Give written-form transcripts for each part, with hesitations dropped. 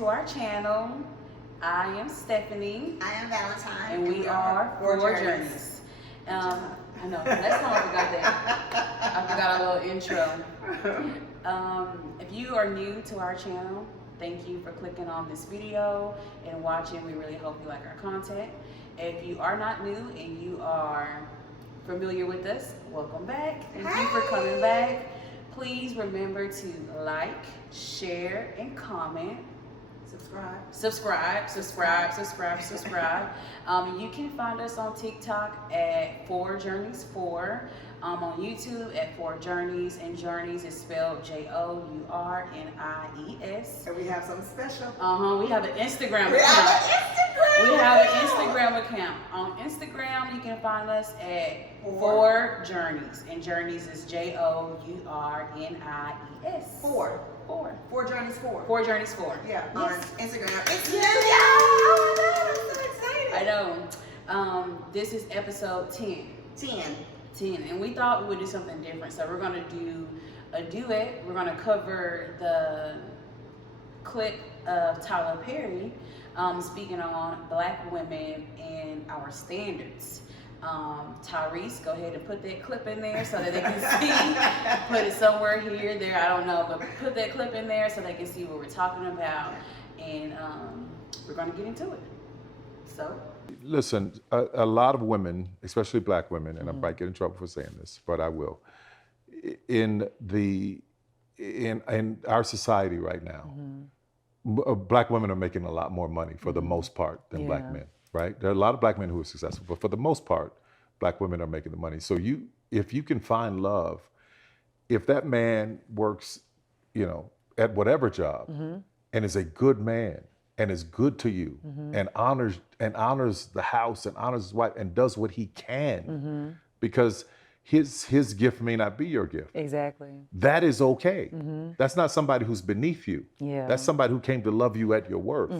to our channel. I am Stephanie. I am Valentine. And we are Four Journeys. I know, last time I forgot that. I forgot a little intro. If you are new to our channel, thank you for clicking on this video and watching. We really hope you like our content. If you are not new and you are familiar with us, welcome back. Thank you for coming back. Please remember to like, share, and comment. Subscribe. You can find us on TikTok at 4Journies4. On YouTube at 4Journeys, and Journeys is spelled Journies. And we have something special. We have an Instagram account. On Instagram, you can find us at 4Journeys, and Journeys is Journies. Four Journeys 4. 4Journies4. Yeah, yes. on Instagram. It's new. Oh my God, I'm so excited. I know. This is episode 10. 10, and we thought we would do something different. So we're gonna do a duet. We're gonna cover the clip of Tyler Perry speaking on Black women and our standards. Tyrese, go ahead and put that clip in there so that they can see. Put it somewhere here, there, I don't know, but put that clip in there so they can see what we're talking about, and we're gonna get into it. So. Listen, a lot of women, especially Black women, and I might get in trouble for saying this, but I will. In our society right now, Black women are making a lot more money for the most part than Black men, right? There are a lot of Black men who are successful, but for the most part, Black women are making the money. So if you can find love, if that man works, at whatever job, and is a good man, and is good to you, and honors the house, and honors his wife, and does what he can, because his gift may not be your gift. Exactly. That is okay. That's not somebody who's beneath you. Yeah. That's somebody who came to love you at your worth,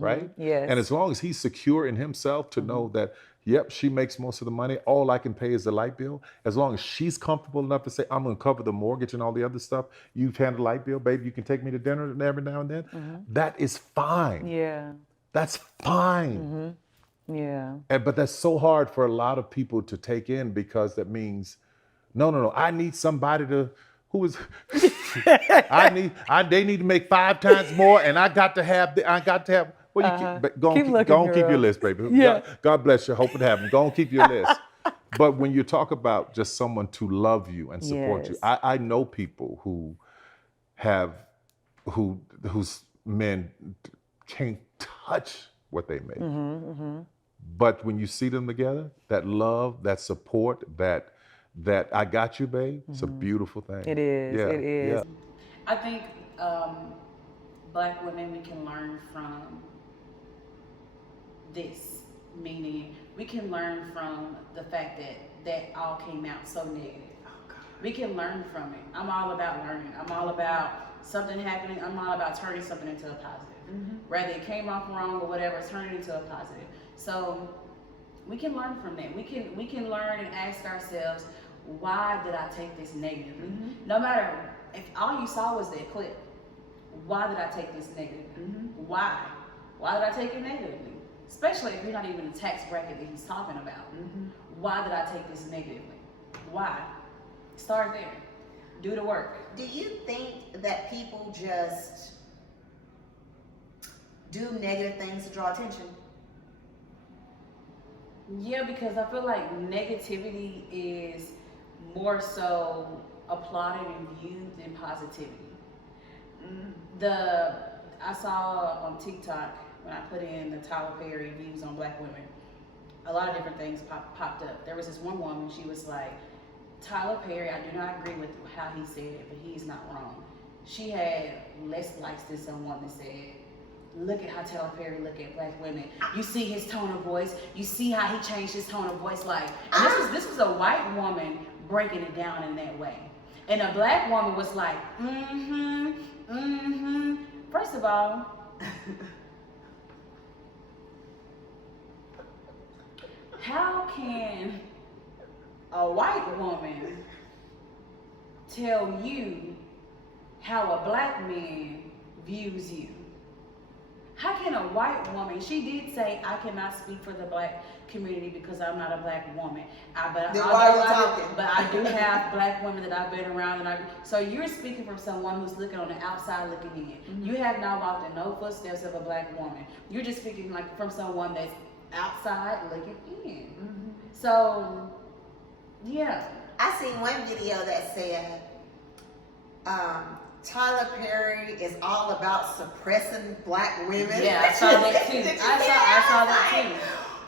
right? Yes. And as long as he's secure in himself to know that, yep, she makes most of the money, all I can pay is the light bill. As long as she's comfortable enough to say, I'm gonna cover the mortgage and all the other stuff, you've handled the light bill, baby, you can take me to dinner every now and then. That is fine. Yeah. That's fine. Yeah. But that's so hard for a lot of people to take in, because that means, no, I need somebody they need to make 5 times more, and I got to have, well, go on, keep your list, baby. Yeah. God bless you, hope it happens. Go on, keep your list. But when you talk about just someone to love you and support you, I know people whose men can't touch what they make. But when you see them together, that love, that support, that I got you, babe, it's a beautiful thing. It is. Yeah. It is. Yeah. I think Black women, we can learn from this, meaning we can learn from the fact that all came out so negative. We can learn from it. I'm all about learning. I'm all about something happening. I'm all about turning something into a positive. Whether it came off wrong or whatever, turn it into a positive. So we can learn from that. We can learn and ask ourselves, why did I take this negatively? No matter if all you saw was that clip, why did I take this negatively? Why? Why did I take it negatively? Especially if you're not even in the tax bracket that he's talking about. Why did I take this negatively? Why? Start there. Do the work. Do you think that people just do negative things to draw attention? Yeah, because I feel like negativity is more so applauded and viewed than positivity. I saw on TikTok, when I put in the Tyler Perry views on Black women, a lot of different things popped up. There was this one woman, she was like, Tyler Perry, I do not agree with how he said it, but he's not wrong. She had less likes than someone that said, look at how Tyler Perry look at Black women. You see his tone of voice. You see how he changed his tone of voice. Like, and this was a white woman breaking it down in that way. And a Black woman was like, First of all, how can a white woman tell you how a Black man views you? How can a white woman, she did say, I cannot speak for the black community because I'm not a black woman. Then why are you talking? But I do have black women that I've been around. So you're speaking from someone who's looking on the outside looking in. Mm-hmm. You have not walked in no footsteps of a black woman. You're just speaking like from someone that's outside looking in. Mm-hmm. So, yeah. I seen one video that said, Tyler Perry is all about suppressing black women. Yeah, I saw that too. I saw that too.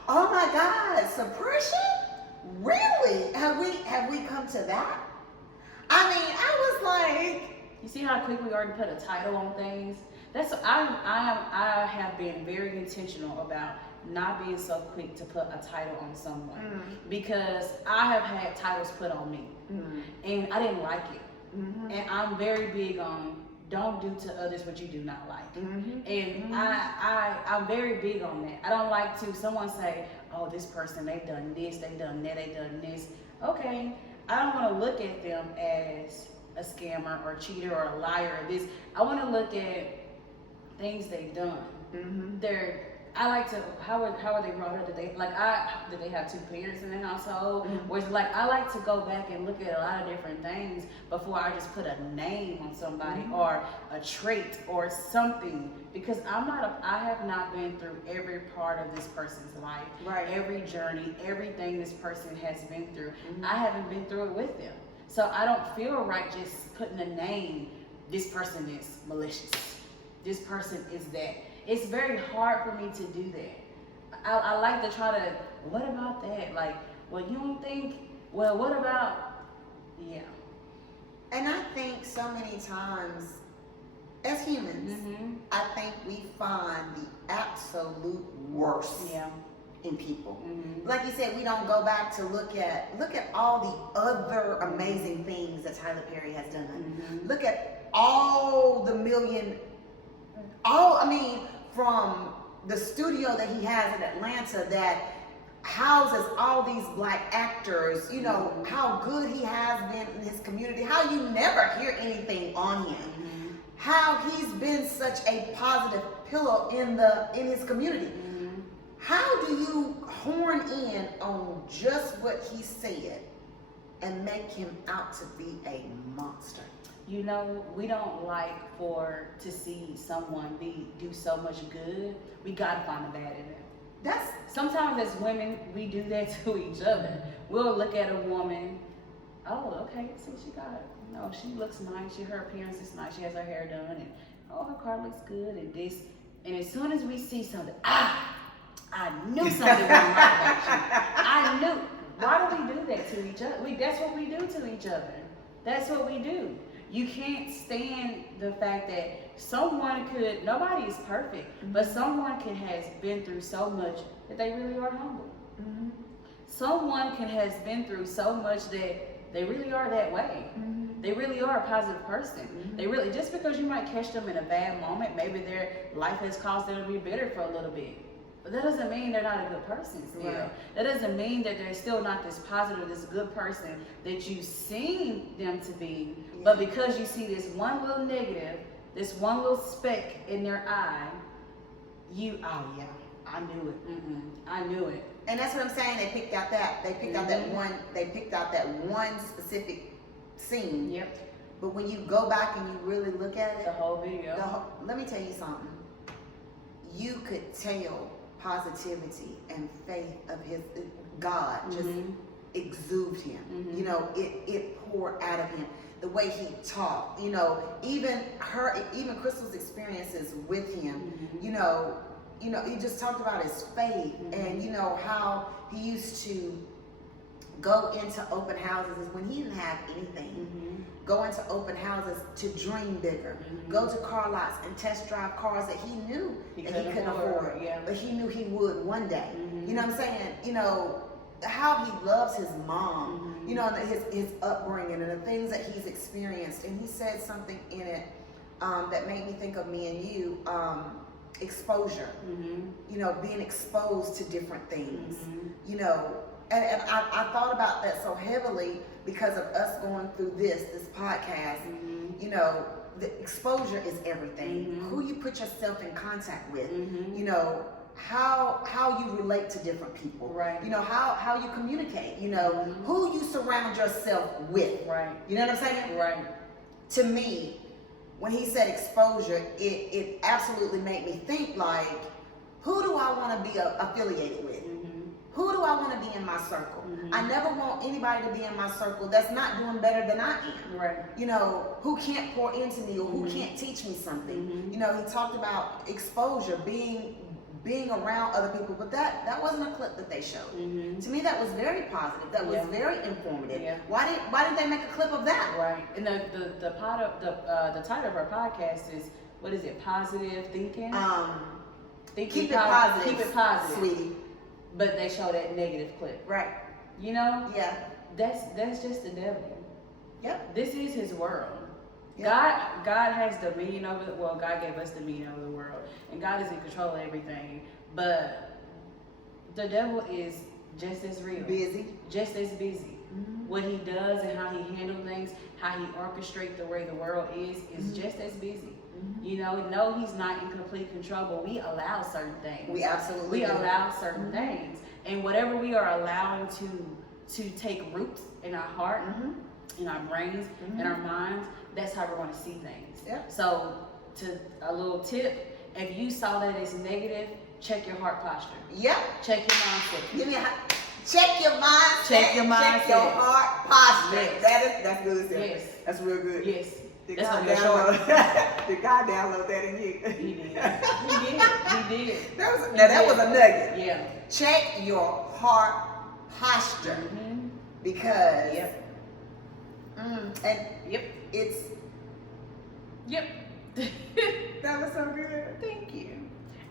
Oh my God, suppression? Really? Have we come to that? I mean, I was like, you see how quick we are to put a title on things? I have been very intentional about not being so quick to put a title on someone because I have had titles put on me and I didn't like it. Mm-hmm. And I'm very big on don't do to others what you do not like. Mm-hmm. And I'm very big on that. I don't like to someone say, oh, this person, they've done this, they've done that, they've done this. Okay, I don't want to look at them as a scammer or cheater or a liar or this. I want to look at things they've done. Mm-hmm. I like to, how are they brought up? Did they have two parents in the household? Mm-hmm. Where it's like, I like to go back and look at a lot of different things before I just put a name on somebody or a trait or something, because I have not been through every part of this person's life, right? Every journey, everything this person has been through. Mm-hmm. I haven't been through it with them. So I don't feel right just putting a name, this person is malicious, this person is that. It's very hard for me to do that. I like to try to, what about that? Like, well, you don't think, well, what about, yeah. And I think so many times, as humans, I think we find the absolute worst in people. Mm-hmm. Like you said, we don't go back to look at all the other amazing things that Tyler Perry has done. Mm-hmm. Look at all the from the studio that he has in Atlanta that houses all these black actors, you know, how good he has been in his community, how you never hear anything on him, how he's been such a positive pillar in his community. How do you horn in on just what he said and make him out to be a monster? You know, we don't like to see someone do so much good. We gotta find the bad in it. Sometimes as women, we do that to each other. We'll look at a woman, oh, okay, see, she looks nice, her appearance is nice, she has her hair done, and her car looks good, and this, and as soon as we see something, I knew something wasn't right about you. I knew. Why do we do that to each other? That's what we do to each other. That's what we do. You can't stand the fact that nobody is perfect, but someone has been through so much that they really are humble. Mm-hmm. Someone has been through so much that they really are that way. Mm-hmm. They really are a positive person. Mm-hmm. They really, just because you might catch them in a bad moment, maybe their life has caused them to be bitter for a little bit. But that doesn't mean they're not a good person still. Right. That doesn't mean that they're still not this positive, this good person that you've seen them to be. Yeah. But because you see this one little negative, this one little speck in their eye, I knew it. I knew it. And that's what I'm saying. They picked out that one specific scene. Yep. But when you go back and you really look at it, the whole video. Let me tell you something. You could tell positivity and faith of his God just exudes him. You know, it poured out of him. The way he talked, you know, even Crystal's experiences with him, you know, he just talked about his faith and you know how he used to go into open houses when he didn't have anything. Go into open houses to dream bigger. Go to car lots and test drive cars that he knew he couldn't afford. Yeah. But he knew he would one day. You know what I'm saying? You know, how he loves his mom, you know, his upbringing and the things that he's experienced. And he said something in it that made me think of me and you, exposure. You know, being exposed to different things, you know. And I thought about that so heavily because of us going through this podcast, you know, the exposure is everything. Mm-hmm. Who you put yourself in contact with, Mm-hmm. you know, how you relate to different people, Right. you know, how you communicate, you know, Mm-hmm. who you surround yourself with. Right. You know what I'm saying? Right. To me, when he said exposure, it absolutely made me think like, who do I want to be affiliated with? Mm-hmm. Who do I want to be in my circle? Mm-hmm. I never want anybody to be in my circle that's not doing better than I am. Right. You know, who can't pour into me or who Mm-hmm. can't teach me something. Mm-hmm. You know, he talked about exposure, being around other people, but that wasn't a clip that they showed. Mm-hmm. To me, that was very positive. That was Yeah. very informative. Yeah. Why did they make a clip of that? Right. And the title of our podcast is, what is it? Positive thinking. Thinking Keep it positive. Keep it positive, sweetie. But they show that negative clip. Right. You know, Yeah. that's just the devil. Yep. This is his world. Yep. God has dominion over the world. God gave us dominion over the world, and God is in control of everything. But the devil is just as real, Busy. just as busy. Mm-hmm. What he does and how he handles things, how he orchestrates the way the world is Mm-hmm. just as busy. Mm-hmm. You know, no, he's not in complete control, but we allow certain things. We absolutely We do. allow certain Mhm. things, and whatever we are allowing to take roots in our heart, Mm-hmm. in our brains, in our minds, that's how we're going to see things. Yeah. So, to a little tip, if you saw that as negative, check your heart posture. Yep. Check your mindset. Give me check your mindset. Check your Check mindset. your heart posture. Yes. That's good stuff. Yes. That's real good. Yes. Did That's God gonna be short. download? Did God download that in you? He did. He did. That was a nugget. Yeah. Check your heart posture Mm-hmm. because Yep. and Yep. it's Yep. that was so good. Thank you.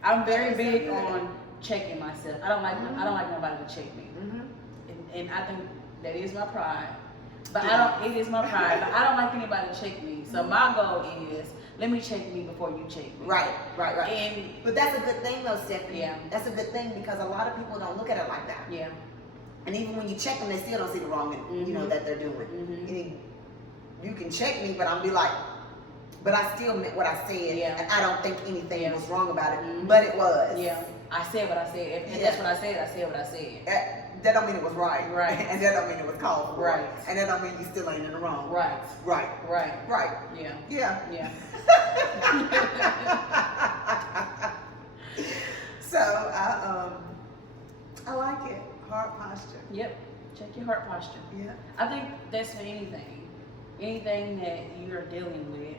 I'm very That was so big good. on checking myself. I don't like nobody to check me. Mm-hmm. And I think that is my pride. But it is my pride. But I don't like anybody to check me. So my goal is, let me check me before you check me. Right. And But that's a good thing though, Stephanie. Yeah. That's a good thing because a lot of people don't look at it like that. yeah. And even when you check them, they still don't see the wrong, you know, Mhm. that they're doing. Mhm. And you can check me, but I'll be like, but I still meant what I said, Yeah. and I don't think anything Yeah. was wrong about it, Mhm. but it was. Yeah. I said what I said. If Yeah. that's what I said what I said. That don't mean it was right. Right. And that don't mean it was called for. Right. And that don't mean you still ain't in the wrong. Right. Right. Right. Right. Yeah. Yeah. Yeah. So I like it. Heart posture. Yep. Check your heart posture. Yeah. I think that's for anything that you're dealing with.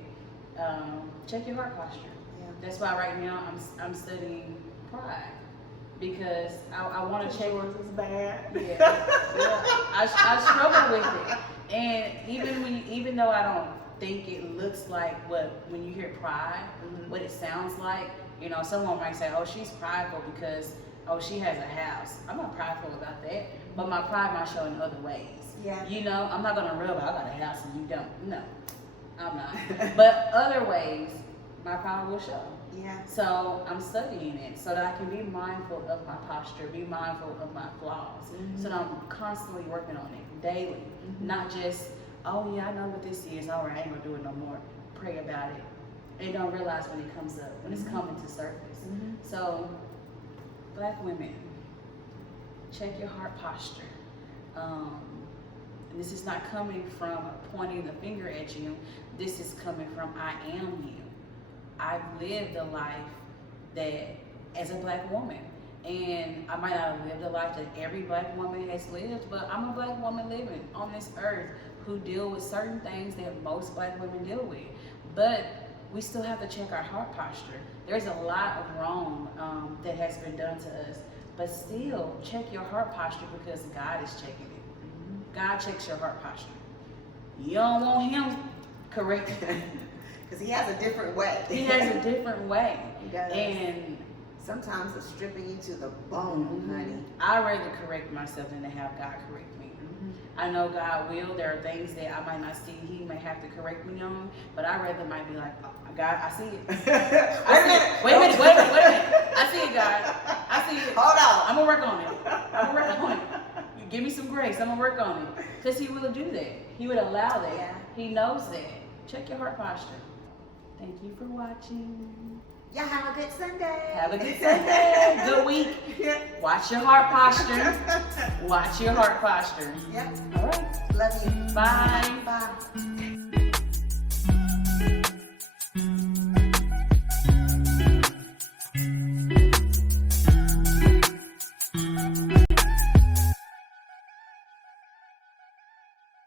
Check your heart posture. Yeah. That's why right now I'm studying pride because I want to check. Yours is bad. Yeah. I struggle with it, and even though I don't think it looks like when you hear pride, what it sounds like. You know, someone might say, "Oh, she's prideful because she has a house." I'm not prideful about that, but my pride might show in other ways. Yeah. You know, I'm not gonna rub. I got a house and you don't. No, I'm not. But other ways, my pride will show. Yeah. So I'm studying it so that I can be mindful of my posture, be mindful of my flaws. Mhm. So that I'm constantly working on it daily, not just, oh yeah, I know what this is. All right, I ain't gonna do it no more. Pray about it. And don't realize when it comes up, when it's coming to surface. Mhm. So, Black women, check your heart posture. And this is not coming from pointing the finger at you. This is coming from I am you. I've lived a life that, as a Black woman, and I might not have lived a life that every Black woman has lived, but I'm a Black woman living on this earth who deal with certain things that most Black women deal with. But we still have to check our heart posture. There's a lot of wrong that has been done to us, but still check your heart posture because God is checking it. God checks your heart posture. You don't want him correcting. Because he has a different way. He has a different way. He does. And sometimes it's stripping you to the bone, honey. I'd rather correct myself than to have God correct me. I know God will. There are things that I might not see. He may have to correct me on, but I rather might be like, oh, God, I see it. Wait a minute. I see it, God. I see it. Hold on. I'm gonna work on it. You give me some grace. I'm gonna work on it. Because he will do that. He would allow that. Yeah. He knows that. Check your heart posture. Thank you for watching. Y'all have a good Sunday. Have a good Sunday. Good week. Watch your heart posture. Watch your heart posture. Yep. All right. Love you. Bye. Bye.